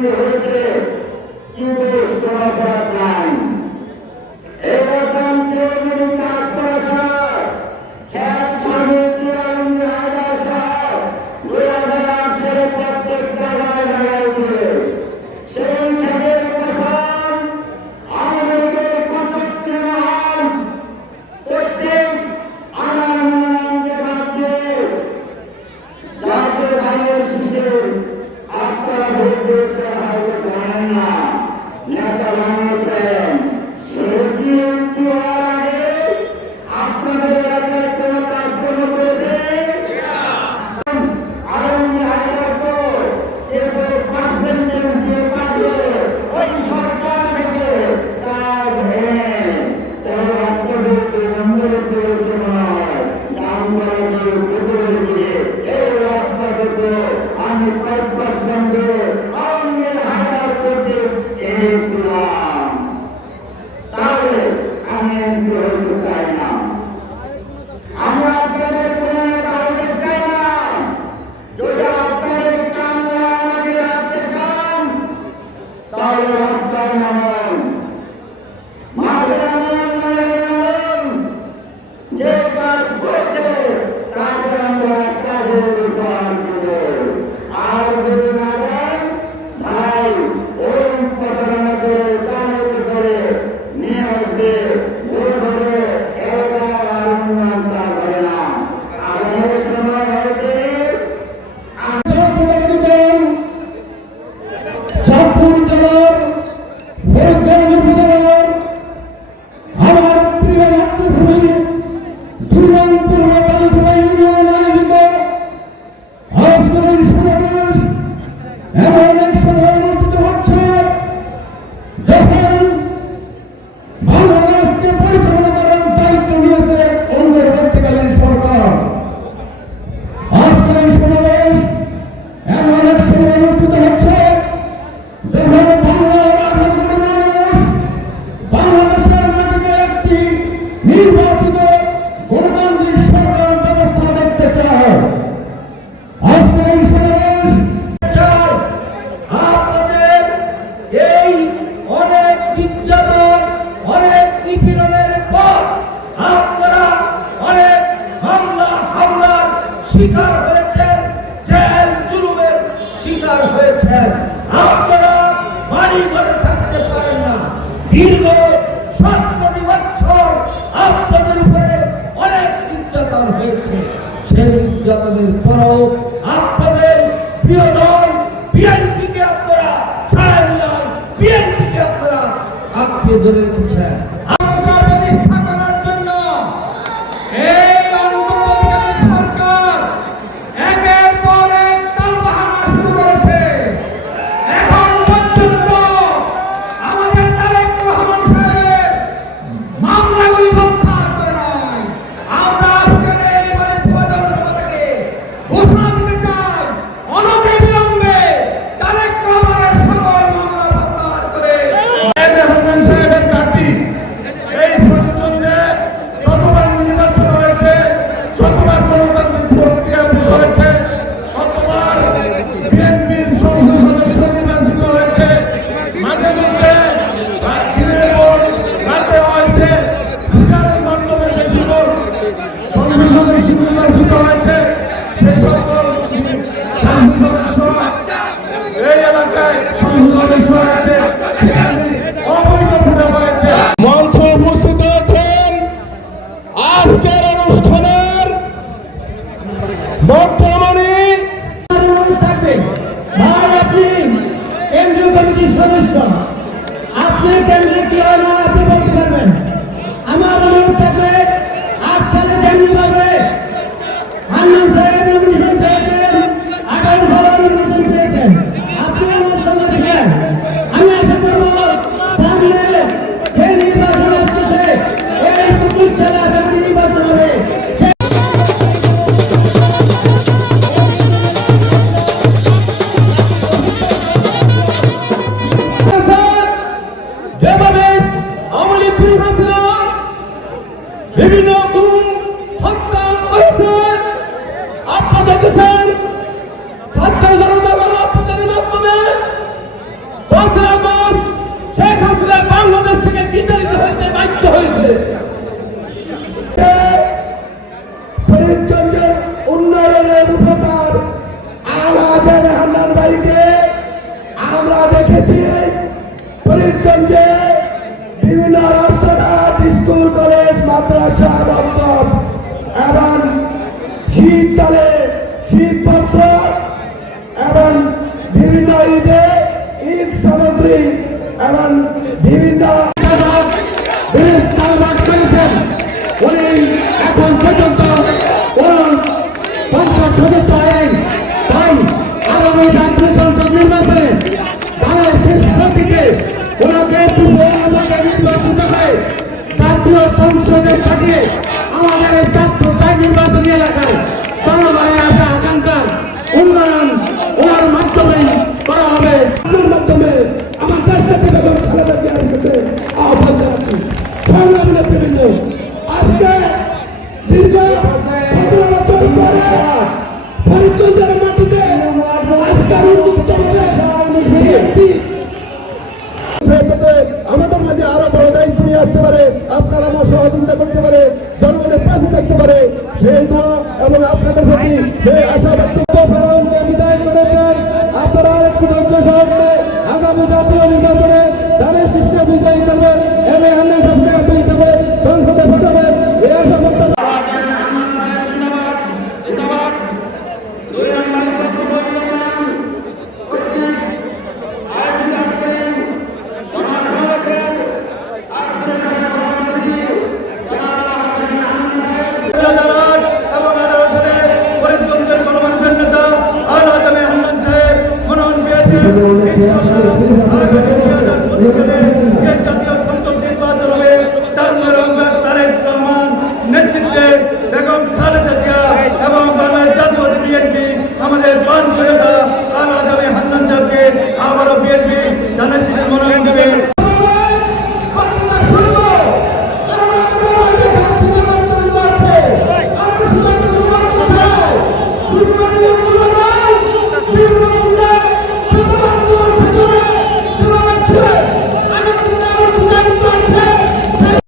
বৃদ্ধি হয়েছে কিন্তু প্রভাব নাই। এরকম কেউ যদি করেছিলেন আপনারা বাড়ি ঘরে থাকতে পারেন না। দীর্ঘ সত্তরটি বছর আপনাদের উপরে অনেক নির্যাতন হয়েছে। সেই নির্যাতনের আমার কোনো আপনি কেন্দ্রে এখন পর্যন্ত কোন সংসদ সদস্য ফরিদগঞ্জের মাটিতে আজকের উন্মুক্ত ভাবে আমাদের মাঝে আরও বড় দায়িত্ব নিয়ে আসতে পারে, আপনারা আমার সহযোগিতা করতে পারে, জনগণের পাশে থাকতে পারে। সেই দোয়া এবং আপনাদের প্রতি যে আশা বিদায় করেছেন আপনারা আরেকটি ধৈর্য সহকারে আগামী জাতীয় নির্বাচনে তাদের সিস্টেম বিজয়ী করবেন এম